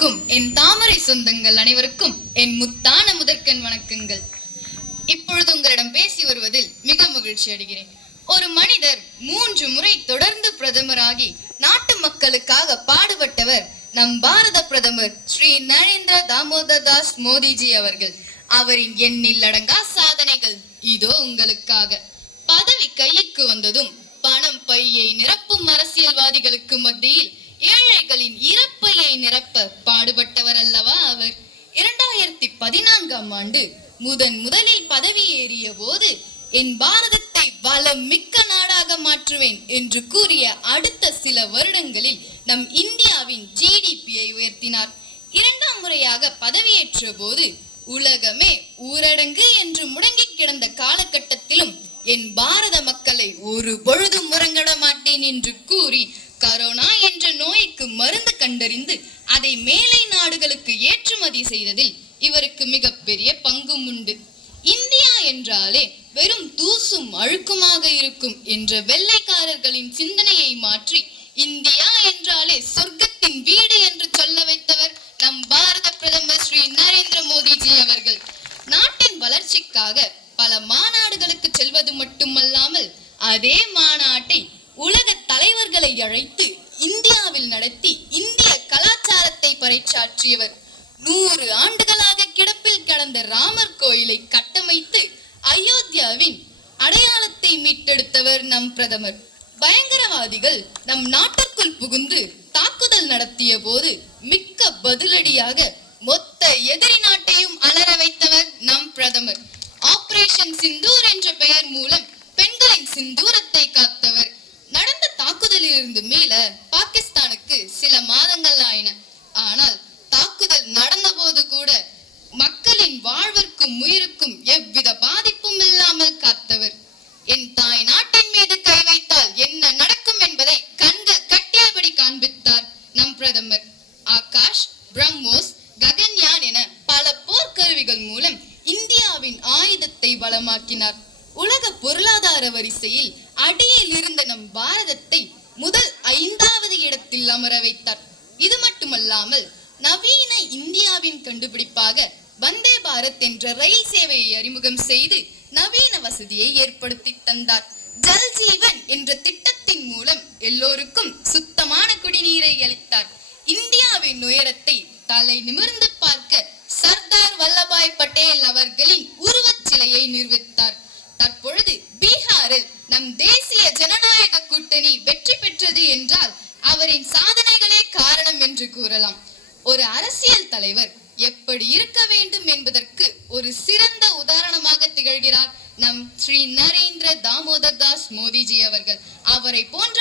இருக்கும் என் தாமரை சொந்தங்கள் அனைவருக்கும் என் முத்தான முதற்கண் வணக்கங்கள். இப்பொழுது உங்களிடம் பேசி வருவதில் மிக மகிழ்ச்சி அடைகிறேன். ஒரு மனிதர் 3 முறை தொடர்ந்து பிரதமராகி நாட்டு மக்களுக்காக பாடுபட்டவர் நம் பாரத பிரதமர் ஸ்ரீ நரேந்திர தாமோதர் தாஸ் மோடிஜி அவர்கள். அவரின் எண்ணில் அடங்கா சாதனைகள் இதோ உங்களுக்காக. பதவி கைக்கு வந்ததும் பணம் பையை நிரப்பும் அரசியல்வாதிகளுக்கு மத்தியில் ஏழைகளின் இறப்பையை நிரப்ப பாடுபட்டவர் அல்லவா அவர். 2014ஆம் ஆண்டு முதலில் பதவி ஏறிய போது என் பாரதத்தை வளம் மிக்க நாடாக மாற்றுவேன் என்று கூறிய அடுத்த சில வருடங்களில் நம் இந்தியாவின் ஜிடிபியை உயர்த்தினார். 2ஆம் முறையாக பதவியேற்ற போது உலகமே ஊரடங்கு என்று முடங்கி கிடந்த காலகட்டத்திலும் என் பாரத மக்களை ஒரு பொழுதும் முறங்கட மாட்டேன் என்று கூறி கரோனா என்ற நோய்க்கு மருந்து கண்டறிந்து அதை மேலை நாடுகளுக்கு ஏற்றுமதி செய்ததில் இவருக்கு மிகப்பெரிய பங்கும் உண்டு. இந்தியா என்றாலே வெறும் தூசும் அழுக்குமாக இருக்கும் என்ற வெள்ளைக்காரர்களின் சிந்தனையை மாற்றி இந்தியா என்றாலே சொர்க்கத்தின் வீடு என்று சொல்ல வைத்தவர் நம் பாரத பிரதமர் ஸ்ரீ நரேந்திர மோடிஜி அவர்கள். நாட்டின் வளர்ச்சிக்காக பல மாநாடுகளுக்கு செல்வது மட்டுமல்லாமல் அதே மாநாட்டை உலக தலைவர்களை அழைத்து இந்தியாவில் நடத்தி இந்திய கலாச்சாரத்தை பறைசாற்றியவர். 100 ஆண்டுகளாக கிடப்பில் கடந்த ராமர் கோயிலை கட்டமைத்து அயோத்தியாவின் அடையாளத்தை மீட்டெடுத்தவர் நம் பிரதமர். பயங்கரவாதிகள் நம் நாட்டிற்குள் புகுந்து தாக்குதல் நடத்திய போது மிக்க பதிலடியாக மொத்த எதிரி நாட்டையும் அலற வைத்தவர் நம் பிரதமர். ஆபரேஷன் சிந்தூர் என்ற பெயர் மூலம் பெண்களின் சிந்தூரத்தை காத்தவர். நடந்த தாக்குதலில் இருந்து மீள பாகிஸ்தானுக்கு சில மாதங்கள் ஆயின. ஆனால் தாக்குதல் நடந்த போது கூட மக்களின் வாழ்விற்கும் உயிருக்கும் எவ்வித பாதிப்பும் இல்லாமல் காத்தவர். என் தாய் நாட்டின் மீது கை வைத்தால் என்ன நடக்கும் என்பதை கண்கள் கட்டியபடி காண்பித்தார் நம் பிரதமர். ஆகாஷ், பிரம்மோஸ், ககன்யான் என பல போர்க்கருவிகள் மூலம் இந்தியாவின் ஆயுதத்தை பலமாக்கினார். உலக பொருளாதார வரிசையில் அடியில் இருந்த நம் பாரதத்தை முதல் 5வது இடத்தில் அமர வைத்தார். இது மட்டுமல்லாமல் நவீன இந்தியாவின் கண்டுபிடிப்பாக வந்தே பாரத் என்ற ரயில் சேவையை அறிமுகம் செய்து நவீன வசதியை ஏற்படுத்தி தந்தார். ஜல் ஜீவன் என்ற திட்டத்தின் மூலம் எல்லோருக்கும் சுத்தமான குடிநீரை அளித்தார். இந்தியாவின் உயரத்தை தலை நிமிர்ந்து பார்க்க சர்தார் வல்லபாய் பட்டேல் அவர்களின் உருவச் சிலையை நிறுவித்தார். தற்பொழுது பீகாரில் நம் தேசிய ஜனநாயக கூட்டணி வெற்றி பெற்றது என்றால் அவரின் சாதனைகளே காரணம் என்று கூறலாம். ஒரு அரசியல் தலைவர் எப்படி இருக்க வேண்டும் என்பதற்கு ஒரு சிறந்த உதாரணமாக திகழ்கிறார் நம் ஸ்ரீ நரேந்திர தாமோதர் தாஸ் மோடிஜி அவர்கள். அவரை போன்ற